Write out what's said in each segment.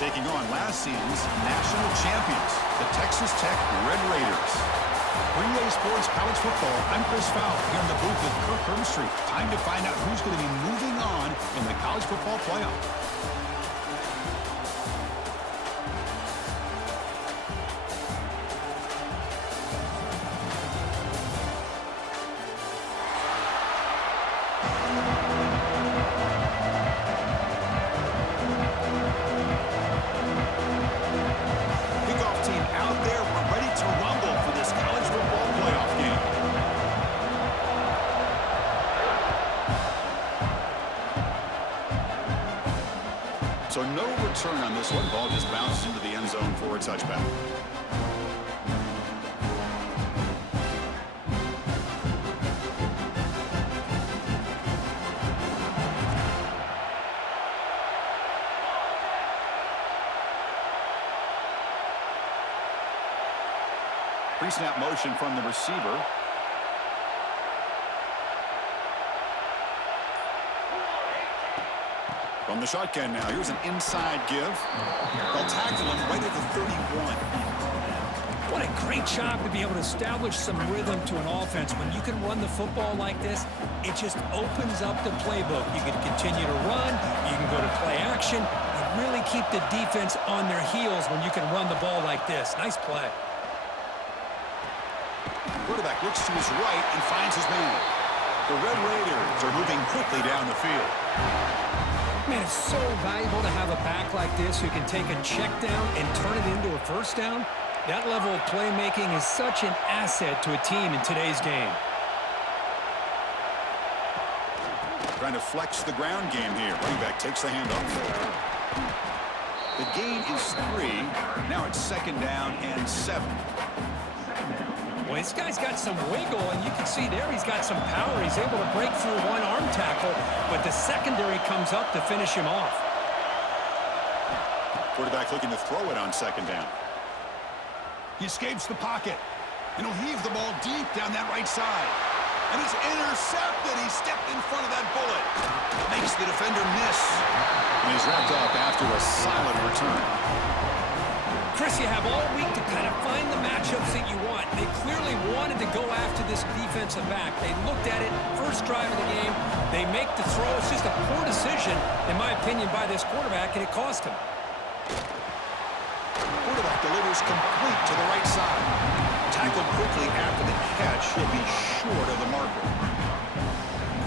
taking on last season's national champions, the Texas Tech Red Raiders. Relay Sports College Football, I'm Chris Fowler here in the booth with Kirk Herbstreit. Time to find out who's going to be moving on in the college football playoff. So no return on this one. Ball just bounces into the end zone for a touchback. Pre-snap motion from the receiver. From the shotgun now, here's an inside give. They'll tackle him right at the 31. What a great job to be able to establish some rhythm to an offense. When you can run the football like this, it just opens up the playbook. You can continue to run, you can go to play action, and really keep the defense on their heels when you can run the ball like this. Nice play. Quarterback looks to his right and finds his man. The Red Raiders are moving quickly down the field. Man, it's so valuable to have a back like this who can take a check down and turn it into a first down. That level of playmaking is such an asset to a team in today's game. Trying to flex the ground game here. Running back takes the handoff. The gain is 3. Now it's 2nd down and 7. Well, this guy's got some wiggle, and you can see there he's got some power. He's able to break through one arm tackle, but the secondary comes up to finish him off. Quarterback looking to throw it on 2nd down. He escapes the pocket, and he'll heave the ball deep down that right side. And it's intercepted. He stepped in front of that bullet. Makes the defender miss. And he's wrapped up after a solid return. Chris, you have all week to kind of find the matchups that you want. They clearly wanted to go after this defensive back. They looked at it, first drive of the game. They make the throw. It's just a poor decision, in my opinion, by this quarterback, and it cost him. Quarterback delivers complete to the right side. Tackled quickly after the catch. He'll be short of the marker.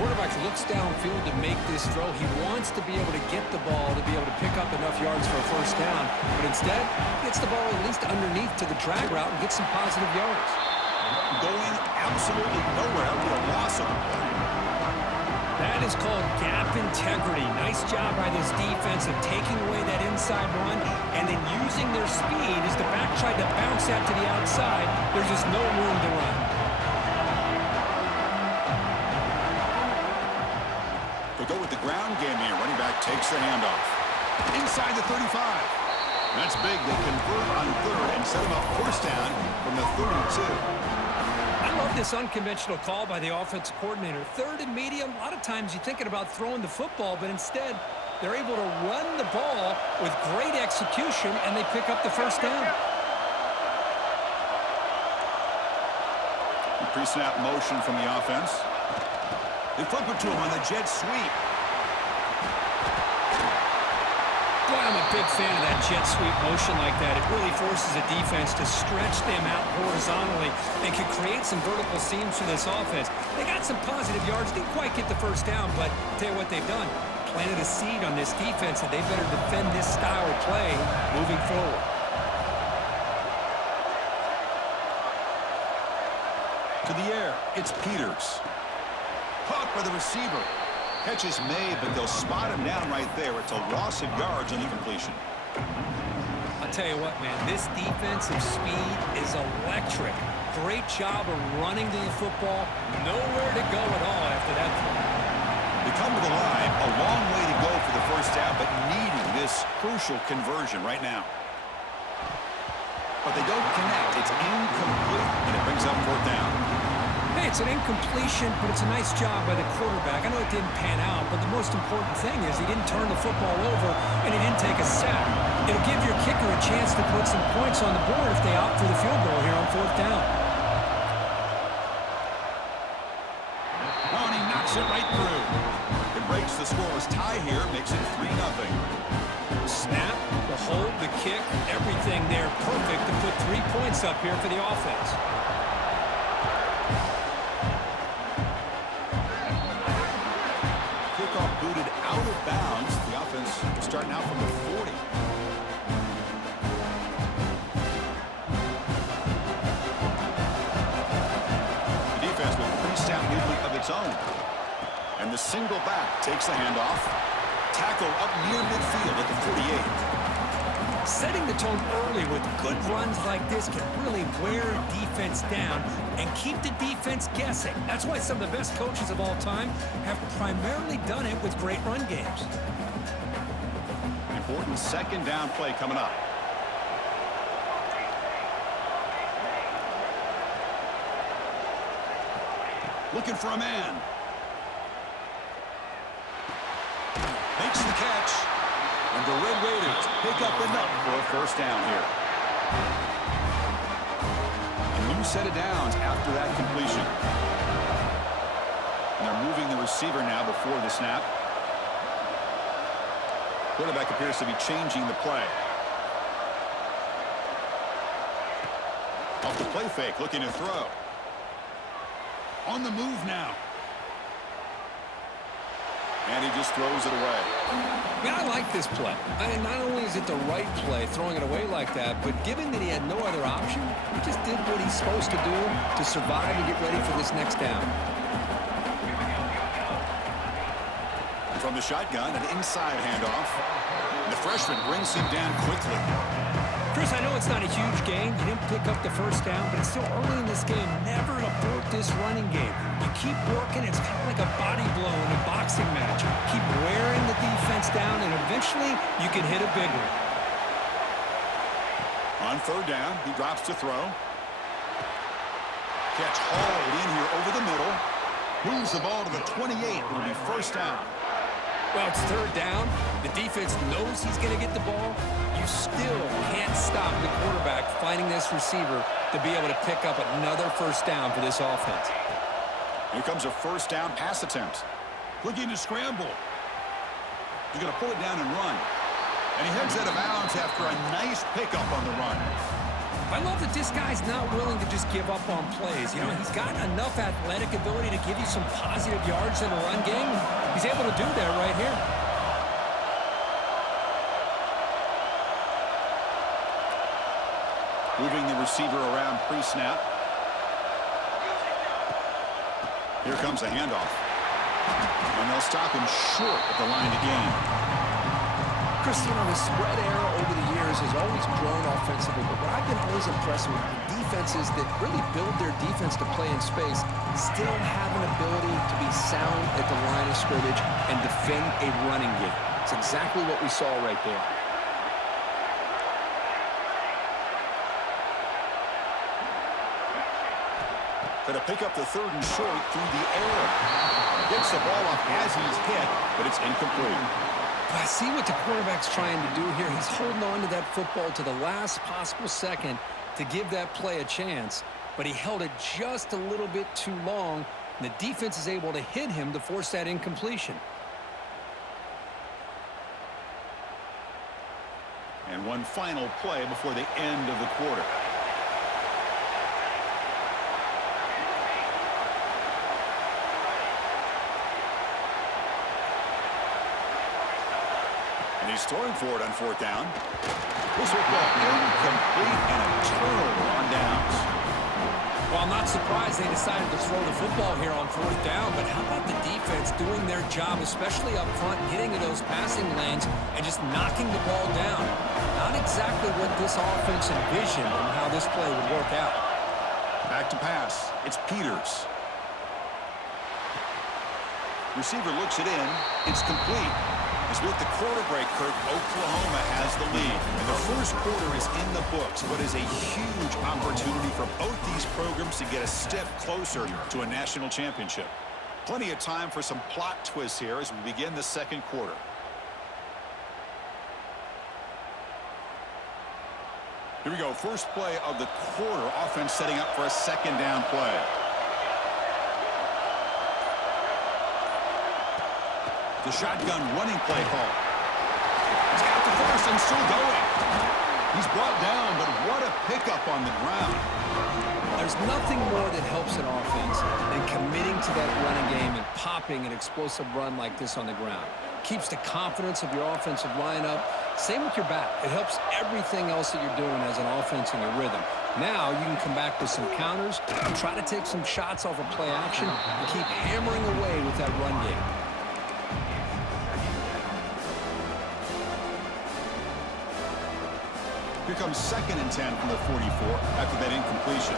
Quarterback looks downfield to make this throw. He wants to be able to get the ball to be able to pick up enough yards for a first down, but instead he gets the ball at least underneath to the drag route and gets some positive yards. Going absolutely nowhere. That'll be a loss of the play. That is called gap integrity. Nice job by this defense of taking away that inside run and then using their speed as the back tried to bounce that to the outside. There's just no room to run. Go with the ground game here. Running back takes the handoff. Inside the 35. That's big. They convert on 3rd and set him up first down from the 32. I love this unconventional call by the offensive coordinator. 3rd and medium. A lot of times you're thinking about throwing the football, but instead they're able to run the ball with great execution, and they pick up the first down. Pre-snap motion from the offense. They flip it to him on the jet sweep. Boy, I'm a big fan of that jet sweep motion like that. It really forces a defense to stretch them out horizontally and can create some vertical seams for this offense. They got some positive yards. Didn't quite get the first down, but I'll tell you what they've done. Planted a seed on this defense, and they better defend this style of play moving forward. To the air, it's Peters. Caught by the receiver. Catch is made, but they'll spot him down right there. It's a loss of yards on the completion. I'll tell you what, man, this defensive speed is electric. Great job of running the football. Nowhere to go at all after that throw. They come to the line. A long way to go for the first down, but needing this crucial conversion right now. But they don't connect. It's incomplete, and it brings up 4th down. Hey, it's an incompletion, but it's a nice job by the quarterback. I know it didn't pan out, but the most important thing is he didn't turn the football over and he didn't take a sack. It'll will give your kicker a chance to put some points on the board if they opt for the field goal here on 4th down. Oh, and he knocks it right through. It breaks the scoreless tie here, makes it 3-0. Snap, the hold, the kick, everything there perfect to put 3 points up here for the offense. Kickoff booted out of bounds. The offense starting out from the 40. The defense with a pretty stout movement of its own. And the single back takes the handoff. Tackle up near midfield at the 48. Setting the tone early with good runs like this can really wear a defense down and keep the defense guessing. That's why some of the best coaches of all time have primarily done it with great run games. Important 2nd down play coming up. Looking for a man. Makes the catch. And the Red Raiders pick up enough for a 1st down here. A new set of downs after that completion. And they're moving the receiver now before the snap. Quarterback appears to be changing the play. Off the play fake, looking to throw. On the move now. And he just throws it away. Yeah, I like this play. I mean, not only is it the right play, throwing it away like that, but given that he had no other option, he just did what he's supposed to do to survive and get ready for this next down. From the shotgun, an inside handoff. And the freshman brings him down quickly. Chris, I know it's not a huge gain. You didn't pick up the 1st down, but it's still early in this game. Never abort this running game. You keep working. It's kind of like a body blow in a boxing match. Keep wearing the defense down, and eventually you can hit a big one. On 3rd down, he drops to throw. Catch hauled in here over the middle. Moves the ball to the 28. It'll be 1st down. Well, it's 3rd down. The defense knows he's going to get the ball. You still can't stop the quarterback finding this receiver to be able to pick up another 1st down for this offense. Here comes a 1st down pass attempt. Looking to scramble. He's going to pull it down and run. And he heads out of bounds after a nice pickup on the run. I love that this guy's not willing to just give up on plays. You know, he's got enough athletic ability to give you some positive yards in a run game. He's able to do that right here. Moving the receiver around pre-snap. Here comes a handoff. And they'll stop him short at the line to gain. Chris, you know, the spread era over the years has always grown offensively, but what I've been always impressed with the defenses that really build their defense to play in space still have an ability to be sound at the line of scrimmage and defend a running game. It's exactly what we saw right there. Going to pick up the 3rd and short through the air. Gets the ball off as he's hit, but it's incomplete. I see what the quarterback's trying to do here. He's holding on to that football to the last possible second to give that play a chance, but he held it just a little bit too long, and the defense is able to hit him to force that incompletion. And one final play before the end of the quarter. And he's throwing for it on 4th down. This will fall incomplete and a turnover on downs. Well, I'm not surprised they decided to throw the football here on 4th down, but how about the defense doing their job, especially up front, getting to those passing lanes and just knocking the ball down? Not exactly what this offense envisioned and how this play would work out. Back to pass. It's Peters. Receiver looks it in. It's complete. As with the quarter break, Kirk, Oklahoma has the lead. And the first quarter is in the books. What is a huge opportunity for both these programs to get a step closer to a national championship. Plenty of time for some plot twists here as we begin the 2nd quarter. Here we go. First play of the quarter. Offense setting up for a second down play. The shotgun running play call. He's got the first and still going. He's brought down, but what a pickup on the ground. There's nothing more that helps an offense than committing to that running game and popping an explosive run like this on the ground. Keeps the confidence of your offensive lineup. Same with your back. It helps everything else that you're doing as an offense in your rhythm. Now you can come back with some counters, try to take some shots off of play action, and keep hammering away with that run game. Here comes 2nd and 10 from the 44 after that incompletion.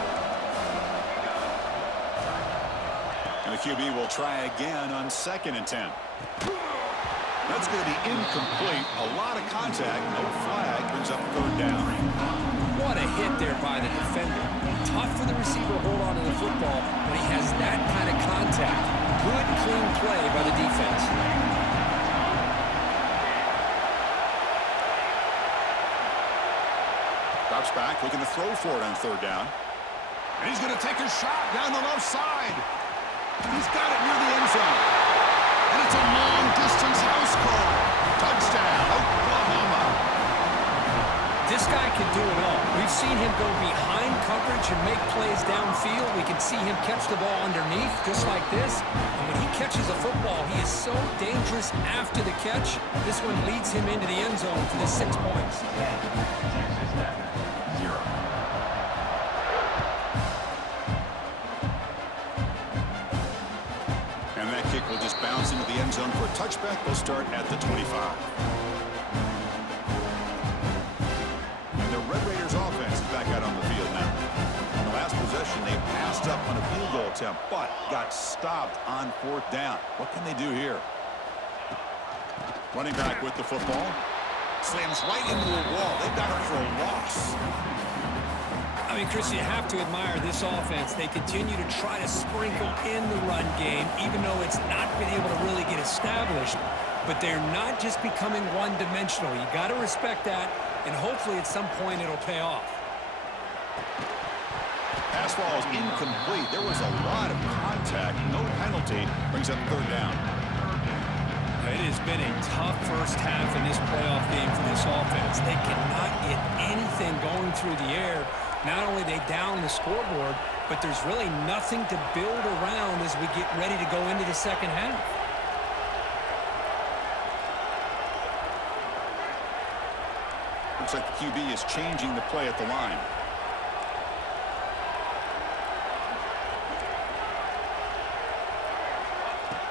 And the QB will try again on 2nd and 10. That's going to be incomplete. A lot of contact. No flag. Brings up 3rd down. What a hit there by the defender. Tough for the receiver to hold on to the football when he has that kind of contact. Good, clean play by the defense. Drops back, looking to throw for it on 3rd down. And he's going to take a shot down the left side. He's got it near the end zone. And it's a long-distance house call. Touchdown, Oklahoma. This guy can do it all. We've seen him go behind coverage and make plays downfield. We can see him catch the ball underneath, just like this. And when he catches a football, he is so dangerous after the catch. This one leads him into the end zone for the 6 points. And that kick will just bounce into the end zone for a touchback. They'll start at the 25. And the Red Raiders offense is back out on the field now. On the last possession, they passed up on a field goal attempt, but got stopped on 4th down. What can they do here? Running back with the football. Slams right into a wall. They've got it for a loss. I mean, Chris, you have to admire this offense. They continue to try to sprinkle in the run game, even though it's not been able to really get established. But they're not just becoming one-dimensional. You got to respect that, and hopefully at some point it'll pay off. Pass ball is incomplete. There was a lot of contact. No penalty. Brings up 3rd down. It has been a tough first half in this playoff game for this offense. They cannot get anything going through the air. Not only they down the scoreboard, but there's really nothing to build around as we get ready to go into the second half. Looks like the QB is changing the play at the line.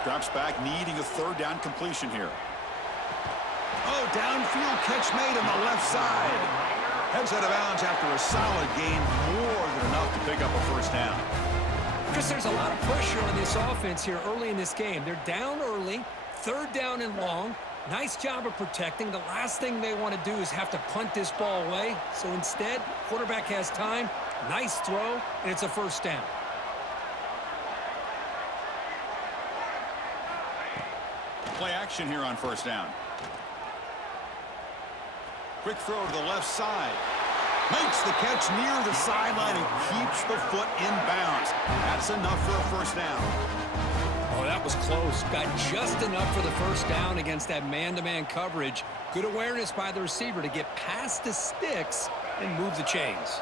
Drops back, needing a 3rd down completion here. Oh, downfield catch made on the left side. Heads out of bounds after a solid gain, more than enough to pick up a 1st down. Chris, there's a lot of pressure on this offense here early in this game. They're down early, 3rd down and long. Nice job of protecting. The last thing they want to do is have to punt this ball away. So instead, quarterback has time, nice throw, and it's a 1st down. Play action here on 1st down. Quick throw to the left side. Makes the catch near the sideline and keeps the foot in bounds. That's enough for a 1st down. Oh, that was close. Got just enough for the 1st down against that man-to-man coverage. Good awareness by the receiver to get past the sticks and move the chains.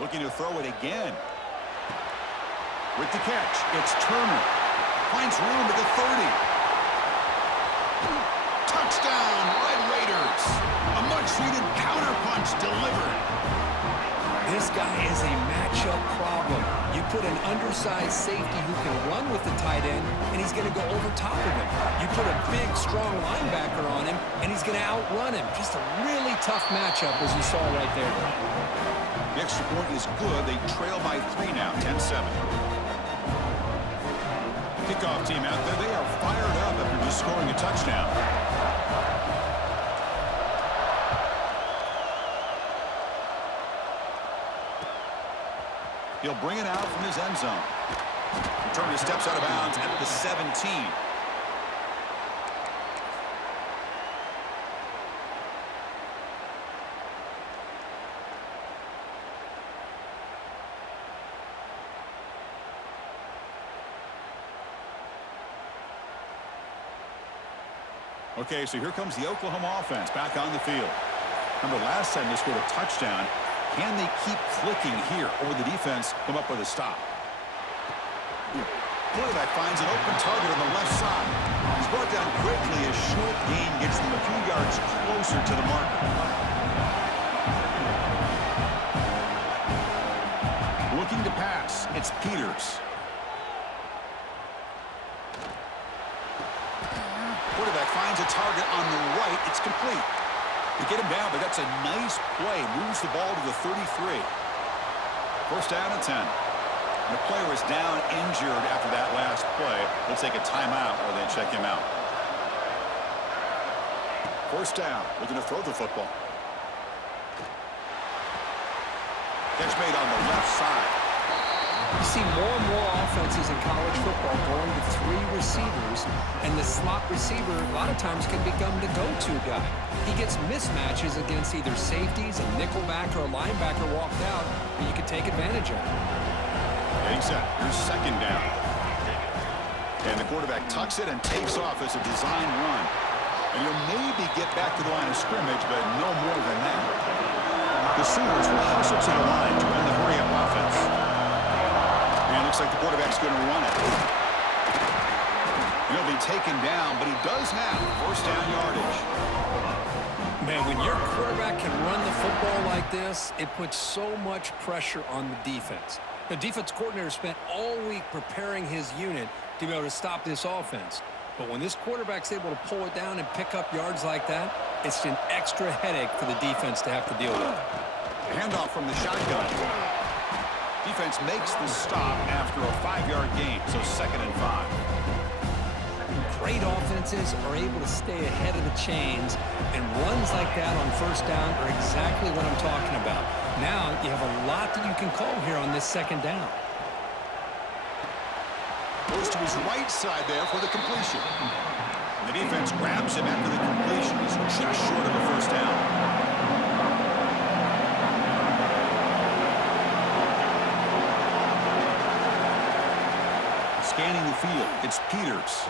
Looking to throw it again. With the catch, it's Turner. Finds room at the 30. Touchdown, Red Raiders. A much-needed counterpunch delivered. This guy is a matchup problem. You put an undersized safety who can run with the tight end, and he's going to go over top of him. You put a big, strong linebacker on him, and he's going to outrun him. Just a really tough matchup, as you saw right there. The extra point is good. They trail by 3 now, 10-7. Kickoff team out there. They are fired up after just scoring a touchdown. He'll bring it out from his end zone. Returner steps out of bounds at the 17. Okay, so here comes the Oklahoma offense back on the field. Remember, last time they scored a touchdown. Can they keep clicking here, or will the defense come up with a stop? Quarterback finds an open target on the left side. He's brought down quickly. A short gain gets them a few yards closer to the marker. Looking to pass. It's Peters. Quarterback finds a target on the right. It's complete. They get him down, but that's a nice play. Moves the ball to the 33. First down and 10. And the player is down injured after that last play. They'll take a timeout or then check him out. First down. Looking to throw the football. Catch made on the left side. You see more and more offenses in college football going to 3 receivers, and the slot receiver a lot of times can become the go-to guy. He gets mismatches against either safeties, a nickelback, or a linebacker walked out, and you can take advantage of it. Getting set. Here's second down. And the quarterback tucks it and takes off as a design run. And he'll maybe get back to the line of scrimmage, but no more than that. The Sooners will hustle to the line to run the hurry-up offense. And it looks like the quarterback's going to run it. He'll be taken down, but he does have first down yardage. Man, when your quarterback can run the football like this, it puts so much pressure on the defense. The defense coordinator spent all week preparing his unit to be able to stop this offense. But when this quarterback's able to pull it down and pick up yards like that, it's an extra headache for the defense to have to deal with. Handoff from the shotgun. Defense makes the stop after a 5-yard gain, so 2nd and 5. Great offenses are able to stay ahead of the chains, and runs like that on first down are exactly what I'm talking about. Now you have a lot that you can call here on this second down. Goes to his right side there for the completion. And the defense grabs him after the completion. He's just short of a first down. Scanning the field, it's Peters.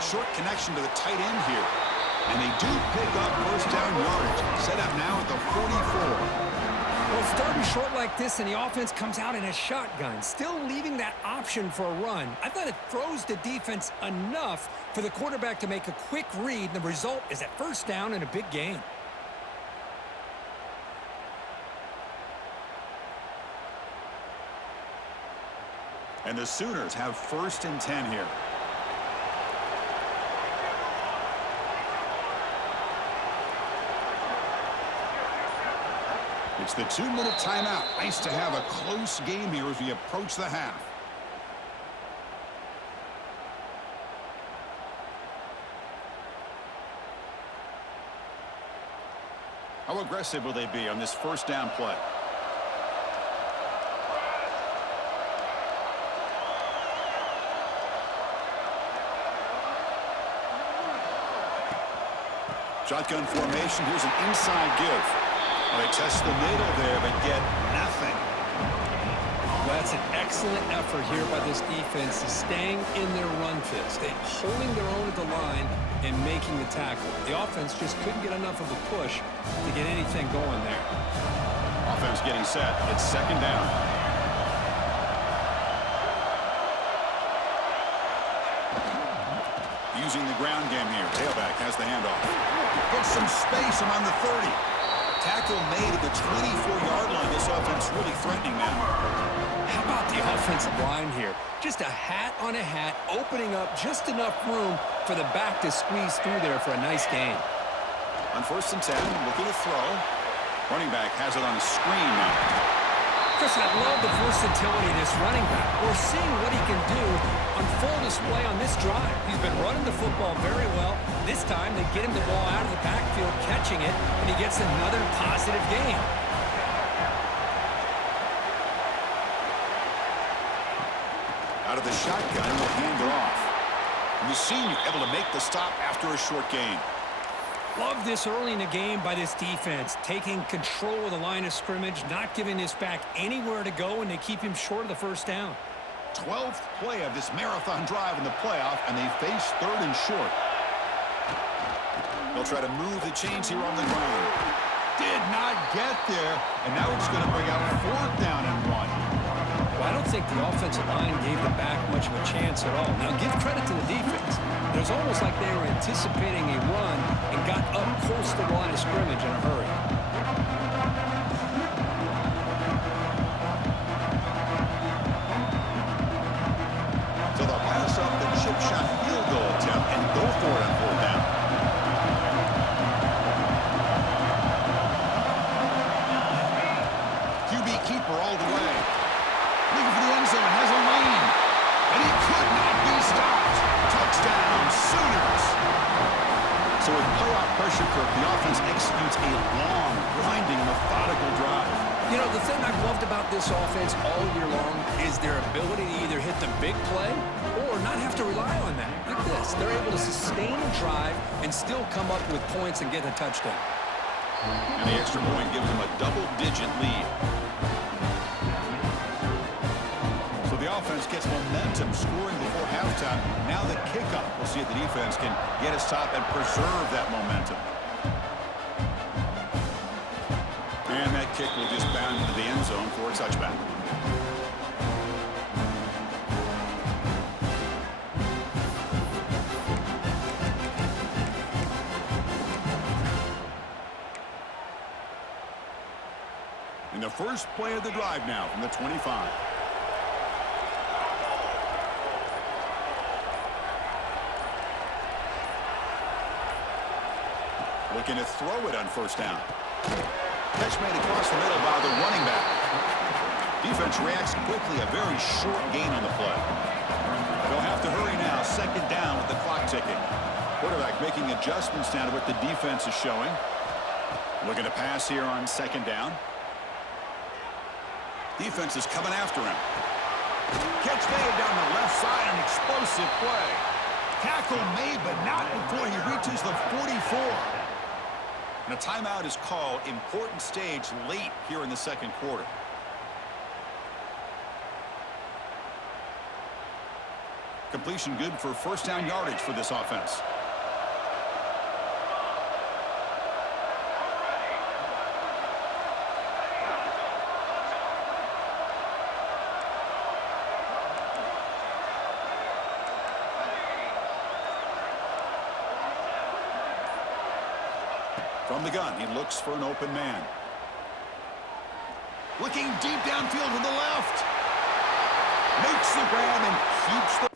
Short connection to the tight end here. And they do pick up first down yardage. Set up now at the 44. Well, starting short like this and the offense comes out in a shotgun, still leaving that option for a run. I thought it throws the defense enough for the quarterback to make a quick read. The result is a first down and a big gain. And the Sooners have 1st and 10 here. It's the 2-minute timeout. Nice to have a close game here as we approach the half. How aggressive will they be on this first down play? Shotgun formation. Here's an inside give. Well, they test the middle there, but get nothing. Well, that's an excellent effort here by this defense, staying in their run fits. They're holding their own at the line and making the tackle. The offense just couldn't get enough of a push to get anything going there. Offense getting set. It's second down. Using the ground game here. Tailback has the handoff. Gets some space around the 30. Tackle made at the 24-yard line. This offense really threatening now. How about the offensive line here? Just a hat on a hat, opening up just enough room for the back to squeeze through there for a nice gain. On 1st and 10, looking to throw. Running back has it on the screen now. Chris, I love the versatility of this running back. We're seeing what he can do on full display on this drive. He's been running the football very well. This time, they get him the ball out of the backfield, catching it, and he gets another positive gain. Out of the shotgun, will hand it off. And the senior able to make the stop after a short gain. Love this early in the game by this defense, taking control of the line of scrimmage, not giving this back anywhere to go, and they keep him short of the first down. 12th play of this marathon drive in the playoff, and they face 3rd and short. They'll try to move the chains here on the ground. Did not get there, and now it's going to bring out 4th down and 1. Well, I don't think the offensive line gave the back much of a chance at all. Now, give credit to the defense. It was almost like they were anticipating a run and got up close to the line of scrimmage in a hurry. So they'll pass up the chip shot field goal attempt and go for it on 4th down. QB keeper all the way. Looking for the end zone, has a lane. And he could not be stopped. Touchdown, Sooners. So with playoff pressure, Kirk, the offense executes a long, grinding, methodical drive. You know, the thing I've loved about this offense all year long is their ability to either hit the big play or not have to rely on that. Look at this. They're able to sustain a drive and still come up with points and get a touchdown. And the extra point gives them a double-digit lead. So the offense gets momentum scoring before halftime. Now the kickoff. We'll see if the defense can get a stop and preserve that momentum. And that kick will just bound into the end zone for a touchback. In the first play of the drive now from the 25. Looking to throw it on 1st down. Catch made across the middle by the running back. Defense reacts quickly, a very short gain on the play. They'll have to hurry now, 2nd down with the clock ticking. Quarterback making adjustments now to what the defense is showing. Looking to pass here on 2nd down. Defense is coming after him. Catch made down the left side, an explosive play. Tackle made, but not before he reaches the 44. And a timeout is called. Important stage late here in the 2nd quarter. Completion good for 1st down yardage for this offense. From the gun, he looks for an open man. Looking deep downfield to the left. Makes the grab and keeps the...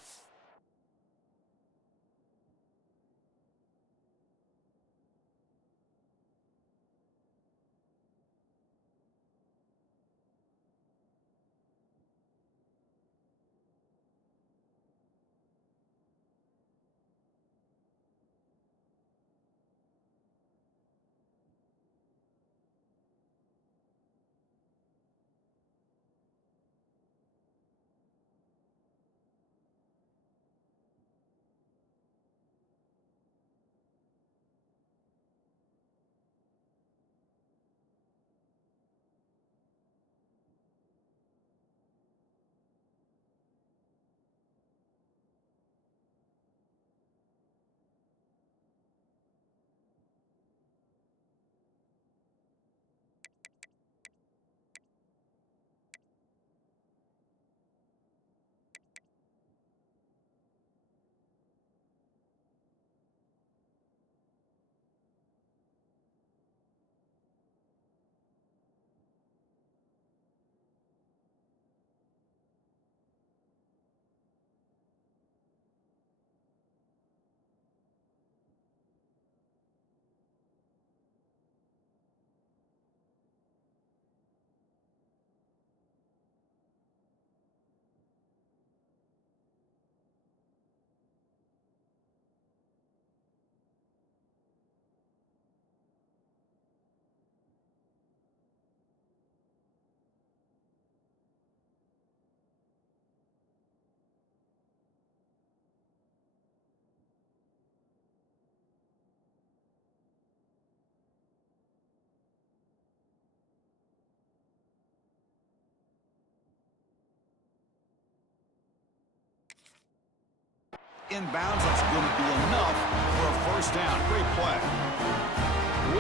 inbounds. That's going to be enough for a first down. Great play.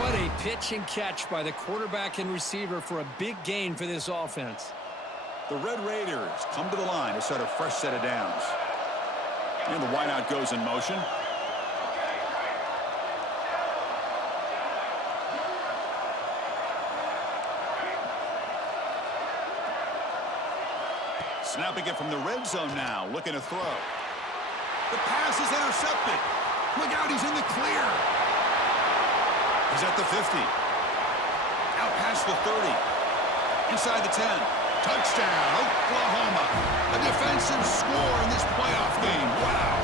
What a pitch and catch by the quarterback and receiver for a big gain for this offense. The Red Raiders come to the line to start a fresh set of downs. And the wideout goes in motion. Snapping it from the red zone now, looking to throw. The pass is intercepted. Look out, he's in the clear. He's at the 50. Out past the 30. Inside the 10. Touchdown, Oklahoma. A defensive score in this playoff game. Wow.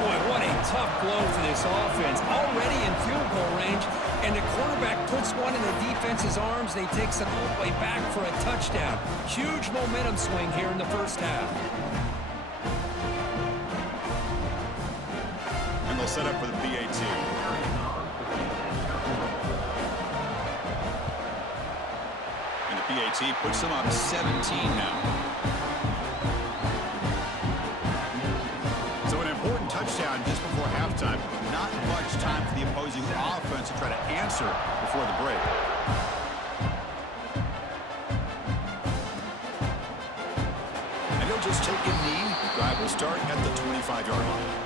Boy, what a tough blow for this offense. Already in field goal range, and the quarterback puts one in the defense's arms, and he takes it all the way back for a touchdown. Huge momentum swing here in the first half. And they'll set up for the PAT. And the PAT puts them up 17 now. Touchdown just before halftime. Not much time for the opposing offense to try to answer before the break. And he'll just take a knee. The drive will start at the 25-yard line.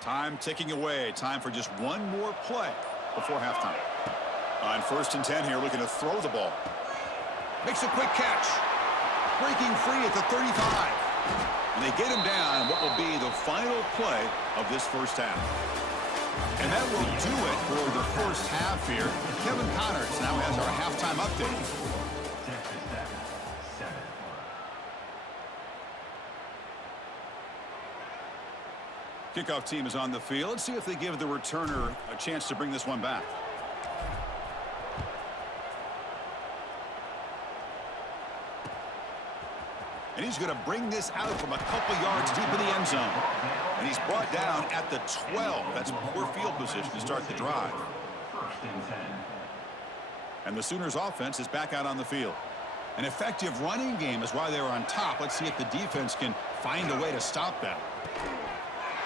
Time ticking away. Time for just one more play before halftime. On 1st and 10 here, looking to throw the ball. Makes a quick catch. Breaking free at the 35. And they get him down what will be the final play of this first half. And that will do it for the first half here. Kevin Connors now has our halftime update. Kickoff team is on the field. Let's see if they give the returner a chance to bring this one back. And he's going to bring this out from a couple yards deep in the end zone. And he's brought down at the 12. That's poor field position to start the drive. And the Sooners offense is back out on the field. An effective running game is why they're on top. Let's see if the defense can find a way to stop that.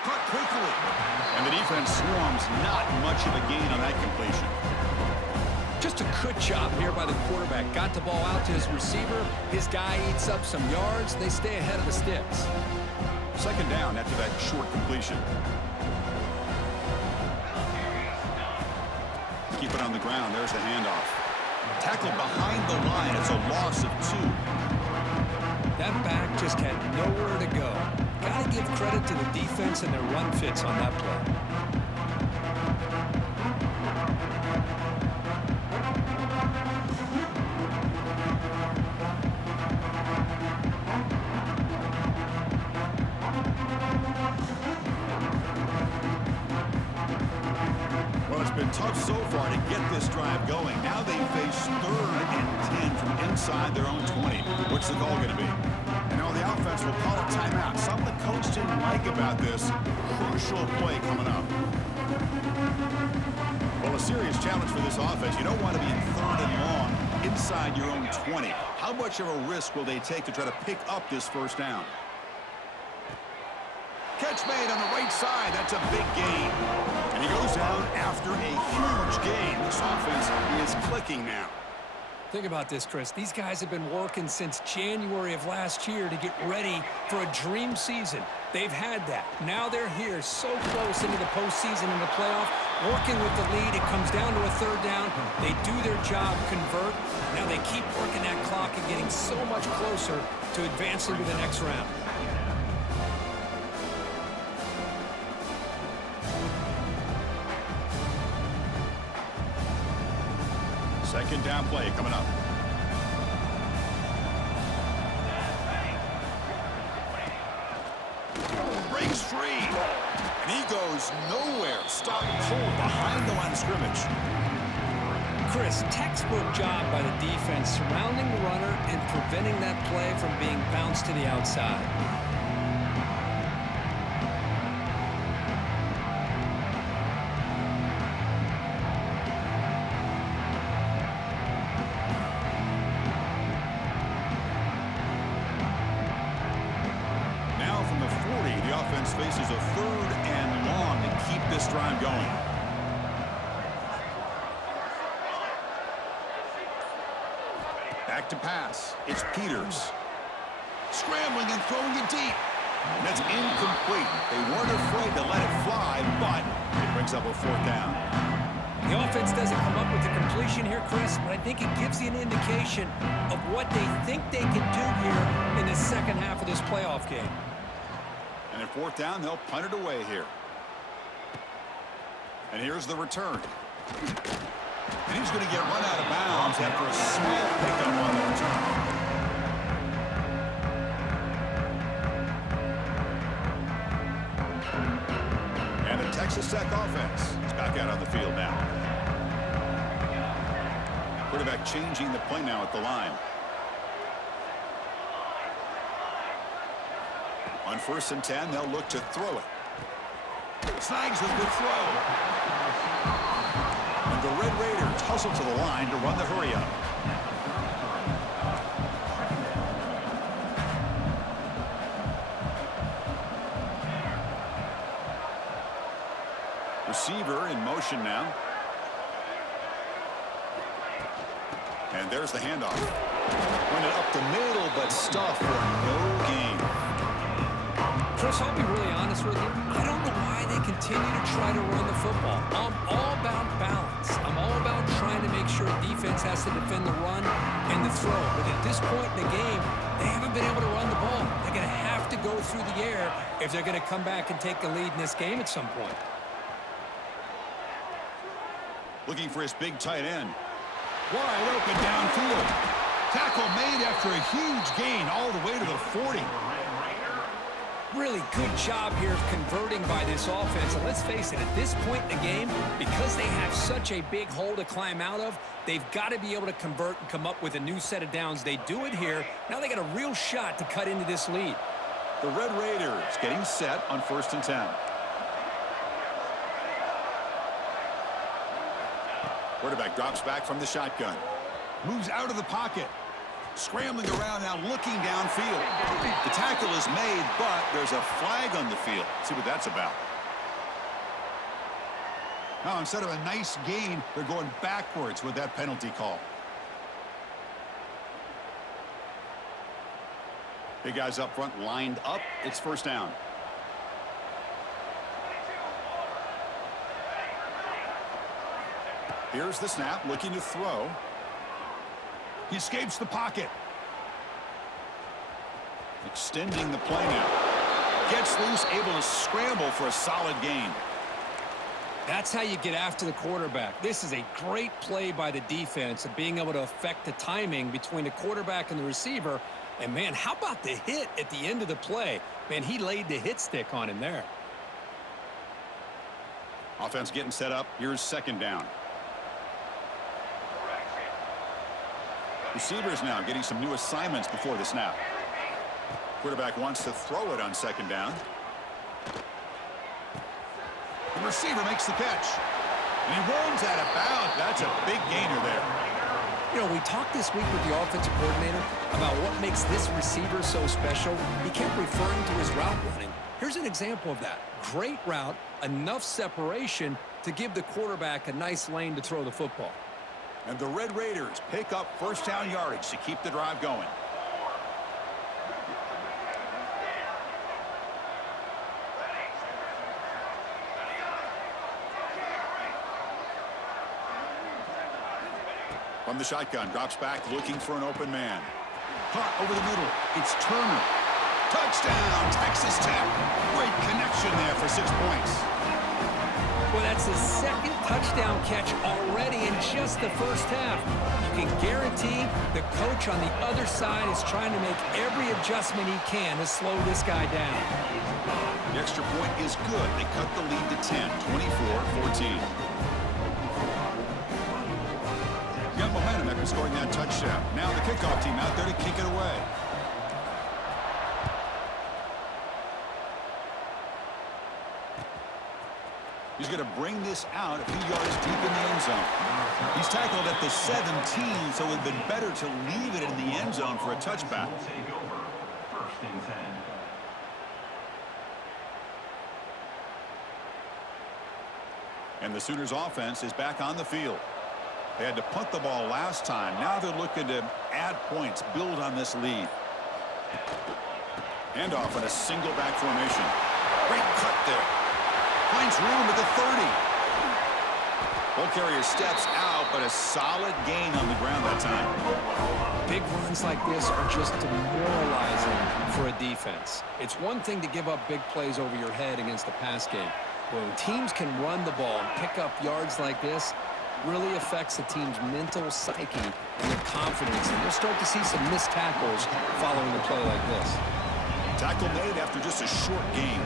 Cut quickly. And the defense swarms. Not much of a gain on that completion. Just a good job here by the quarterback. Got the ball out to his receiver. His guy eats up some yards. They stay ahead of the sticks. 2nd down after that short completion. Keep it on the ground. There's the handoff. Tackled behind the line. It's a loss of 2. That back just had nowhere to go. Got to give credit to the defense and their run fits on that play. Well, it's been tough so far to get this drive going. Now they face 3rd and 10 from inside their own 20. What's the goal going to be? And now the offense will call a timeout. Something the coach didn't like about this crucial play coming up. Well, a serious challenge for this offense. You don't want to be in 3rd and long inside your own 20. How much of a risk will they take to try to pick up this first down? Catch made on the right side. That's a big gain. And he goes down after a huge gain. This offense is clicking now. Think about this, Chris. These guys have been working since January of last year to get ready for a dream season. They've had that. Now they're here so close into the postseason and the playoff, working with the lead. It comes down to a 3rd down. They do their job, convert. Now they keep working that clock and getting so much closer to advancing to the next round. Second down play coming up. Breaks free. And he goes nowhere. Stop cold behind the line of scrimmage. Chris, textbook job by the defense surrounding the runner and preventing that play from being bounced to the outside. offense faces a 3rd and long to keep this drive going. Back to pass. It's Peters. Scrambling and throwing it deep. And that's incomplete. They weren't afraid to let it fly, but it brings up a 4th down. The offense doesn't come up with the completion here, Chris, but I think it gives you an indication of what they think they can do here in the second half of this playoff game. And at 4th down, they'll punt it away here. And here's the return. And he's going to get run out of bounds after a small pickup on the return. And the Texas Tech offense is back out on the field now. Quarterback changing the play now at the line. On 1st and 10, they'll look to throw it. Snags with the throw. And the Red Raiders hustle to the line to run the hurry up. Receiver in motion now. And there's the handoff. Went it up the middle, but stuffed for no gain. Chris, I'll be really honest with you. I don't know why they continue to try to run the football. I'm all about balance. I'm all about trying to make sure defense has to defend the run and the throw. But at this point in the game, they haven't been able to run the ball. They're going to have to go through the air if they're going to come back and take the lead in this game at some point. Looking for his big tight end. Wide open downfield. Tackle made after a huge gain all the way to the 40. Really good job here of converting by this offense. And let's face it, at this point in the game, because they have such a big hole to climb out of, they've got to be able to convert and come up with a new set of downs. They do it here. Now they got a real shot to cut into this lead. The Red Raiders getting set on 1st and 10. Quarterback drops back from the shotgun. Moves out of the pocket. Scrambling around now, looking downfield. The tackle is made, but there's a flag on the field. Let's see what that's about. Now, instead of a nice gain, they're going backwards with that penalty call. Big guys up front lined up. It's 1st down. Here's the snap, looking to throw. He escapes the pocket. Extending the play now. Gets loose, able to scramble for a solid gain. That's how you get after the quarterback. This is a great play by the defense of being able to affect the timing between the quarterback and the receiver. And, man, how about the hit at the end of the play? Man, he laid the hit stick on him there. Offense getting set up. Here's 2nd down. Receivers now getting some new assignments before the snap. Quarterback wants to throw it on 2nd down. The receiver makes the catch. And he runs out of bounds. That's a big gainer there. You know, we talked this week with the offensive coordinator about what makes this receiver so special. He kept referring to his route running. Here's an example of that. Great route, enough separation to give the quarterback a nice lane to throw the football. And the Red Raiders pick up 1st down yardage to keep the drive going. From the shotgun, drops back, looking for an open man. Caught over the middle. It's Turner. Touchdown, Texas Tech. Great connection there for 6 points. Well, that's his 2nd touchdown catch already in just the 1st half. You can guarantee the coach on the other side is trying to make every adjustment he can to slow this guy down. The extra point is good. They cut the lead to 10, 24-14. Got momentum after scoring that touchdown. Now the kickoff team out there to kick it away. He's going to bring this out a few yards deep in the end zone. He's tackled at the 17, so it would have been better to leave it in the end zone for a touchback. And the Sooners offense is back on the field. They had to punt the ball last time. Now they're looking to add points, build on this lead. Handoff in a single back formation. Great cut there. Finds room at the 30. Ball carrier steps out, but a solid gain on the ground that time. Big runs like this are just demoralizing for a defense. It's one thing to give up big plays over your head against the pass game. When teams can run the ball and pick up yards like this, really affects the team's mental psyche and their confidence. And you'll start to see some missed tackles following a play like this. Tackle made after just a short game.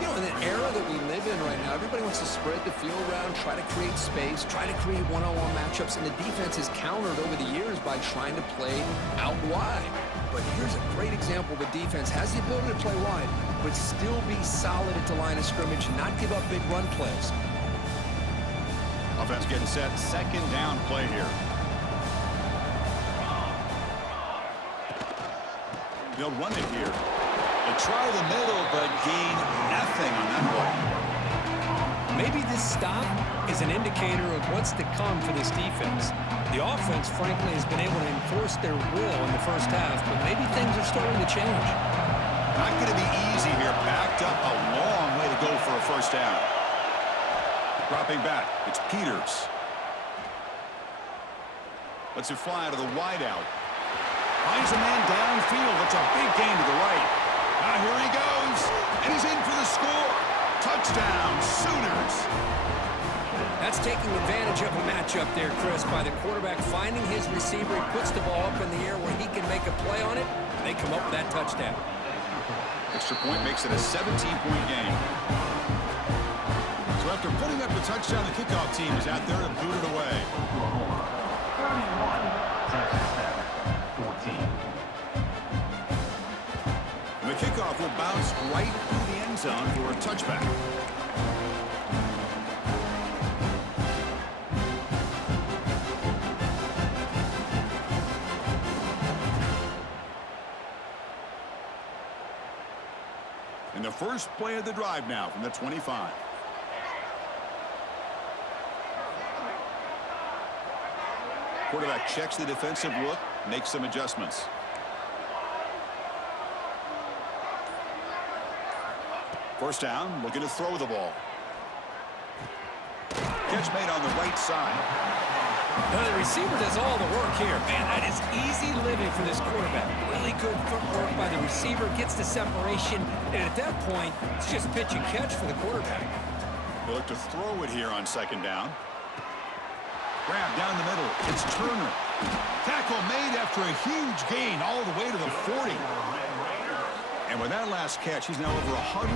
You know, in the era that we live in right now, everybody wants to spread the field around, try to create space, try to create one-on-one matchups, and the defense is countered over the years by trying to play out wide. But here's a great example. The defense has the ability to play wide, but still be solid at the line of scrimmage, not give up big run plays. Offense getting set. Second down play here. They'll run it here. They try the middle, but gain nothing on that play. Maybe this stop is an indicator of what's to come for this defense. The offense, frankly, has been able to enforce their will in the first half, but maybe things are starting to change. Not going to be easy here. Backed up a long way to go for a first down. Dropping back, it's Peters. Lets it fly to the wideout. Finds a man downfield. That's a big gain to the right. Now here he goes, and he's in for the score. Touchdown, Sooners. That's taking advantage of a matchup there, Chris, by the quarterback finding his receiver. He puts the ball up in the air where he can make a play on it, and they come up with that touchdown. Extra point makes it a 17-point game. So after putting up the touchdown, the kickoff team is out there to boot it away. 14. And the kickoff will bounce right through the end zone for a touchback. And the first play of the drive now from the 25. Quarterback checks the defensive look, makes some adjustments. First down, looking to throw the ball. Catch made on the right side. Now the receiver does all the work here. Man, that is easy living for this quarterback. Really good footwork by the receiver, gets the separation, and at that point, it's just pitch and catch for the quarterback. They look to throw it here on second down. Grab down the middle. It's Turner. Tackle made after a huge gain all the way to the 40. And with that last catch, he's now over 150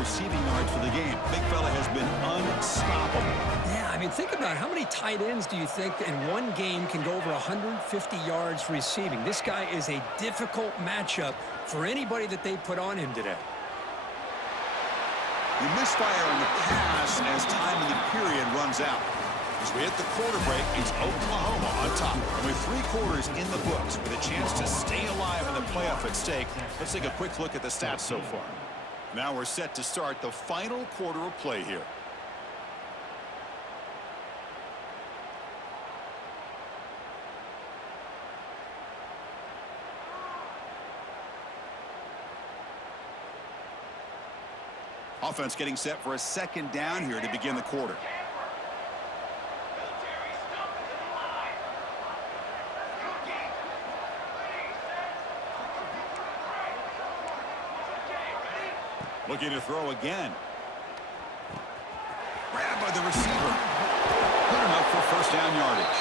receiving yards for the game. Big fella has been unstoppable. Yeah, I mean, think about how many tight ends do you think in one game can go over 150 yards receiving? This guy is a difficult matchup for anybody that they put on him today. The misfire on the pass as time in the period runs out. As we hit the quarter break, it's Oklahoma on top. And with 3 quarters in the books, with a chance to stay alive in the playoff at stake, let's take a quick look at the stats so far. Now we're set to start the final quarter of play here. Offense getting set for a second down here to begin the quarter. Looking to throw again. Grabbed by the receiver. Good enough for first down yardage.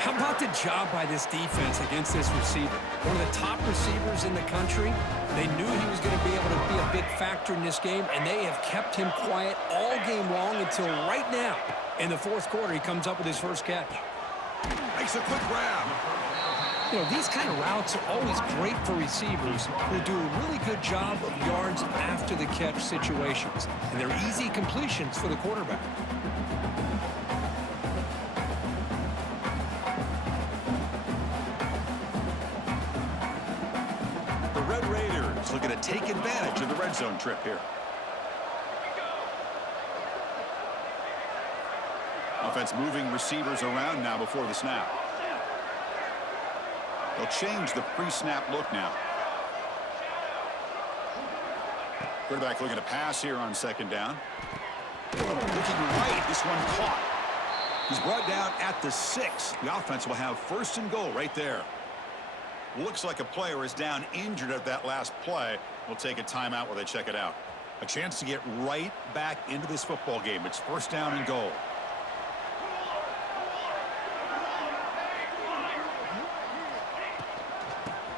How about the job by this defense against this receiver? One of the top receivers in the country. They knew he was going to be able to be a big factor in this game, and they have kept him quiet all game long until right now. In the fourth quarter, he comes up with his first catch. Makes a quick grab. You know, these kind of routes are always great for receivers who do a really good job of yards after the catch situations. And they're easy completions for the quarterback. The Red Raiders looking to take advantage of the red zone trip here. Offense moving receivers around now before the snap. They'll change the pre-snap look now. Quarterback looking to pass here on second down. Looking right, this one caught. He's brought down at the 6. The offense will have first and goal right there. Looks like a player is down injured at that last play. We'll take a timeout while they check it out. A chance to get right back into this football game. It's first down and goal.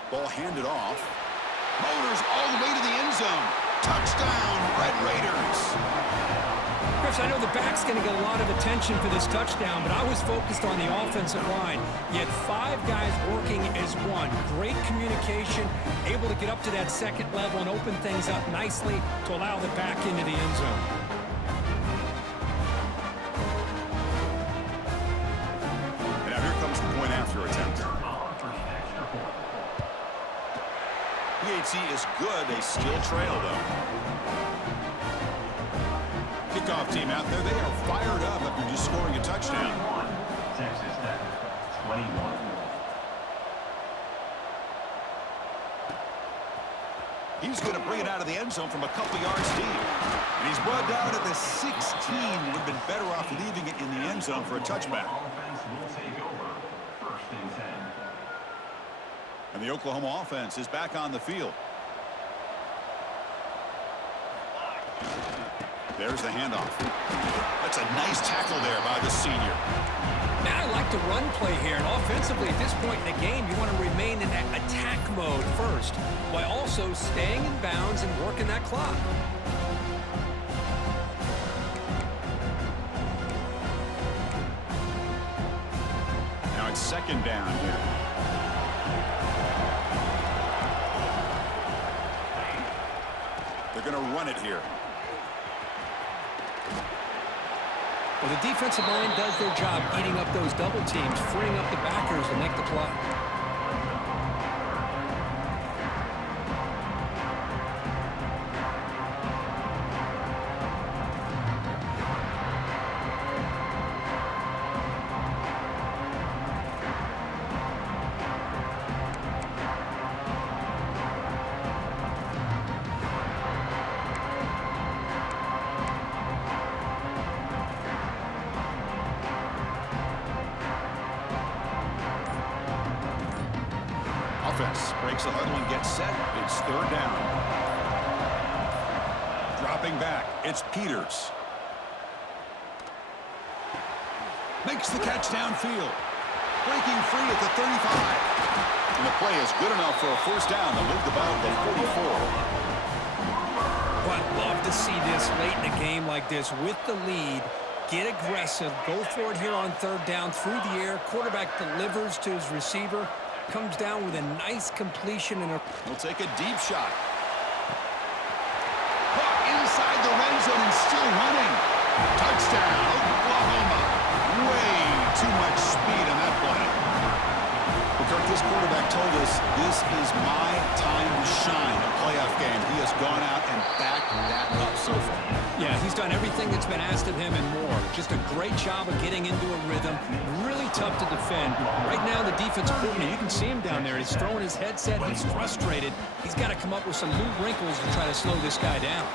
Ball handed off. Motors all the way to the end zone. Touchdown, Red Raiders. Chris, I know the back's going to get a lot of attention for this touchdown, but I was focused on the offensive line. You had 5 guys working as one. Great communication, able to get up to that second level and open things up nicely to allow the back into the end zone. And now here comes the point after attempt. PAT is good. They still trail, though. Kickoff team out there. They are fired up after just scoring a touchdown. Texas Tech, 21. He's going to bring it out of the end zone from a couple yards deep. And he's brought down at the 16. Would have been better off leaving it in the end zone for a touchback. Offense will take over. First and 10. And the Oklahoma offense is back on the field. There's the handoff. That's a nice tackle there by the senior. Now I like the run play here. And offensively, at this point in the game, you want to remain in that attack mode first, while also staying in bounds and working that clock. Now it's second down here. They're going to run it here. Well, the defensive line does their job eating up those double teams, freeing up the backers to make the play. Offense breaks the huddle and gets set. It's third down. Dropping back, it's Peters. Makes the catch downfield. Breaking free at the 35. And the play is good enough for a first down to move the ball to the 44. Well, I'd love to see this late in a game like this with the lead. Get aggressive. Go for it here on third down through the air. Quarterback delivers to his receiver. Comes down with a nice completion. And He'll take a deep shot. Caught inside the red zone and still running. Touchdown, Oklahoma. Way too much speed on that play. But Kirk, this quarterback told us this is my time to shine a playoff game. He has gone out and backed that up so far. yeah, he's done everything that's been asked of him and more. Just a great job of getting into a rhythm. Really tough to defend. Right now, the defense coordinator, you can see him down there. He's throwing his headset. He's frustrated. He's got to come up with some new wrinkles to try to slow this guy down.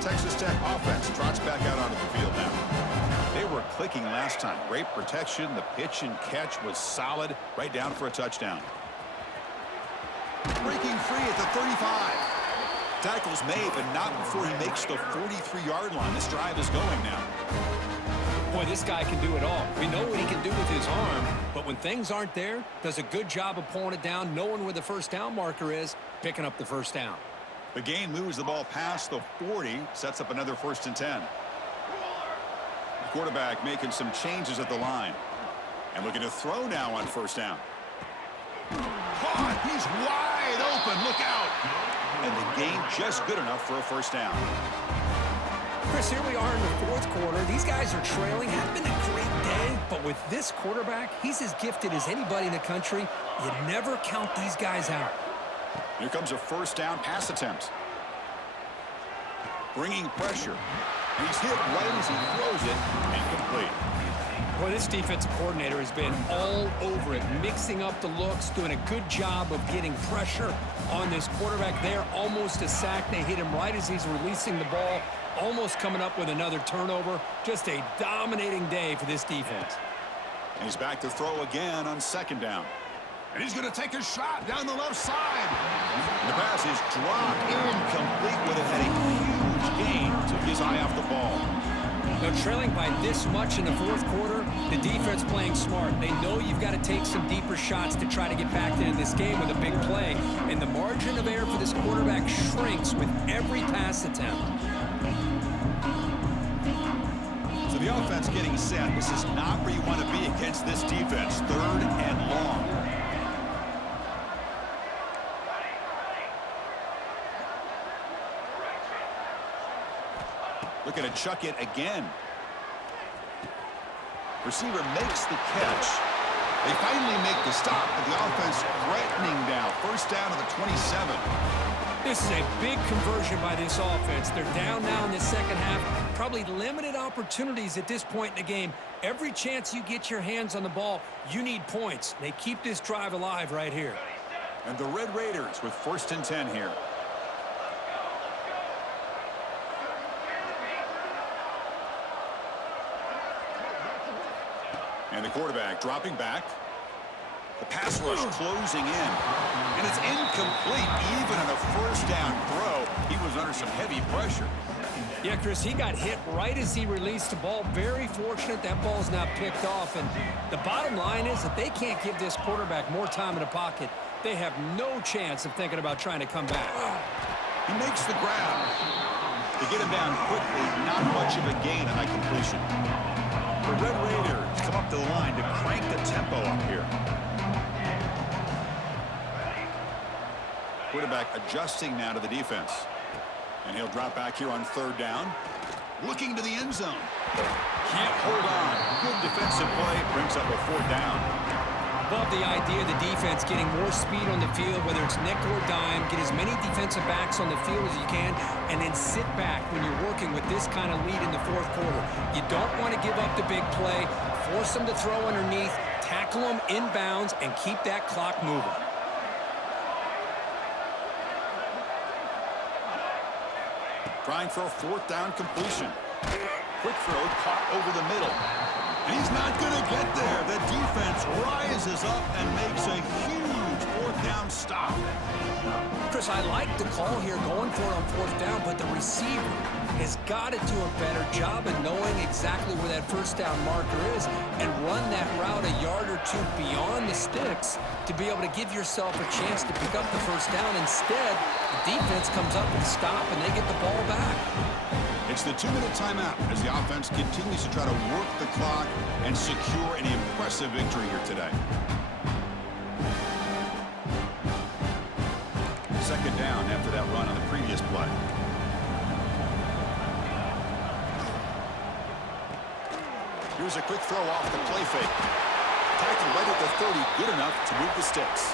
Texas Tech offense trots back out onto the field now. They were clicking last time. Great protection. The pitch and catch was solid. Right down for a touchdown. Breaking free at the 35. Tackles made, but not before he makes the 43-yard line. This drive is going now. Boy, this guy can do it all. We know what he can do with his arm, but when things aren't there, does a good job of pulling it down, knowing where the first down marker is, picking up the first down. The gain moves the ball past the 40, sets up another 1st and 10. quarterback making some changes at the line. And looking to throw now on first down. Caught. He's wide open. Look out. And the gain just good enough for a first down. Chris, here we are in the fourth quarter. These guys are trailing. Have been a great day, but with this quarterback, he's as gifted as anybody in the country. You never count these guys out. Here comes a first down pass attempt. Bringing pressure. And he's hit right as he throws it. Incomplete. Boy, this defensive coordinator has been all over it, mixing up the looks, doing a good job of getting pressure on this quarterback there. Almost a sack. They hit him right as he's releasing the ball, almost coming up with another turnover. Just a dominating day for this defense. And he's back to throw again on second down. And he's going to take a shot down the left side. And the pass is dropped incomplete, but it had a huge gain. Took his eye off the ball. Now, trailing by this much in the fourth quarter, the defense playing smart. They know you've got to take some deeper shots to try to get back into this game with a big play. And the margin of error for this quarterback shrinks with every pass attempt. So the offense getting set. This is not where you want to be against this defense. Third and long. Looking to chuck it again. Receiver makes the catch. They finally make the stop, but the offense threatening now. First down to the 27. This is a big conversion by this offense. They're down now in the second half. Probably limited opportunities at this point in the game. Every chance you get your hands on the ball, you need points. They keep this drive alive right here. And the Red Raiders with first and 10 here. And the quarterback dropping back. The pass rush closing in. And it's incomplete. Even on a first down throw, he was under some heavy pressure. Yeah, Chris, he got hit right as he released the ball. Very fortunate that ball's not picked off. And the bottom line is that they can't give this quarterback more time in the pocket. They have no chance of thinking about trying to come back. He makes the grab. To get him down quickly, not much of a gain on that completion. The Red Raiders come up to the line to crank the tempo up here. Quarterback adjusting now to the defense. And he'll drop back here on third down. Looking to the end zone. Can't hold on. Good defensive play. Brings up a fourth down. Love the idea of the defense getting more speed on the field, whether it's nickel or dime. Get as many defensive backs on the field as you can, and then sit back when you're working with this kind of lead in the fourth quarter. You don't want to give up the big play. Force them to throw underneath, tackle them inbounds, and keep that clock moving. Trying for a fourth down completion. Quick throw caught over the middle. And he's not going to get there. The defense rises up and makes a huge fourth down stop. Chris, I like the call here going for it on fourth down, but the receiver has got to do a better job of knowing exactly where that first down marker is and run that route a yard or two beyond the sticks to be able to give yourself a chance to pick up the first down. Instead, the defense comes up with a stop and they get the ball back. It's the 2-minute timeout as the offense continues to try to work the clock and secure an impressive victory here today. Second down after that run on the previous play. Here's a quick throw off the play fake. Tackled right at the 30, good enough to move the sticks.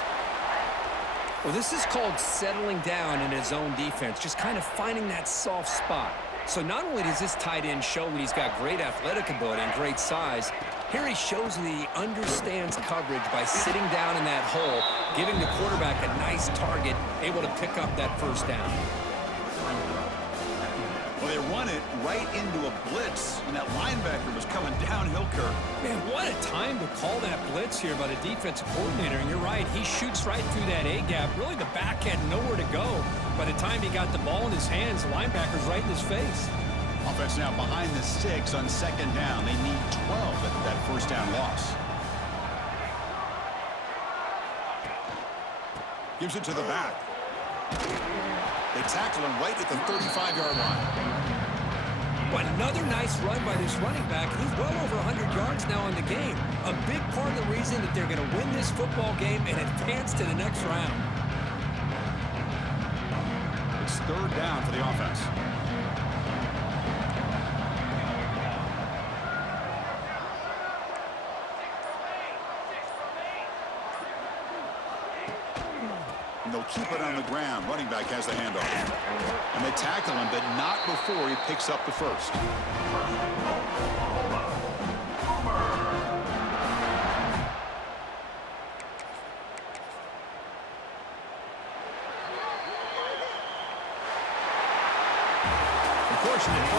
Well, this is called settling down in his own defense, just kind of finding that soft spot. So not only does this tight end show that he's got great athletic ability and great size, here he shows that he understands coverage by sitting down in that hole, giving the quarterback a nice target, able to pick up that first down. Well, they run it right into a blitz, and that linebacker was coming downhill, Kirk. Man, what a time to call that blitz here by the defensive coordinator. And you're right, he shoots right through that A-gap. Really, the back had nowhere to go. By the time he got the ball in his hands, the linebacker's right in his face. Offense now behind the sticks on second down. They need 12 after that first down loss. Gives it to the back. They tackle him right at the 35-yard line. Well, another nice run by this running back. He's well over 100 yards now in the game. A big part of the reason that they're going to win this football game and advance to the next round. It's third down for the offense. And they'll keep it on the ground. Running back has the handoff. And they tackle him, but not before he picks up the first. Of course,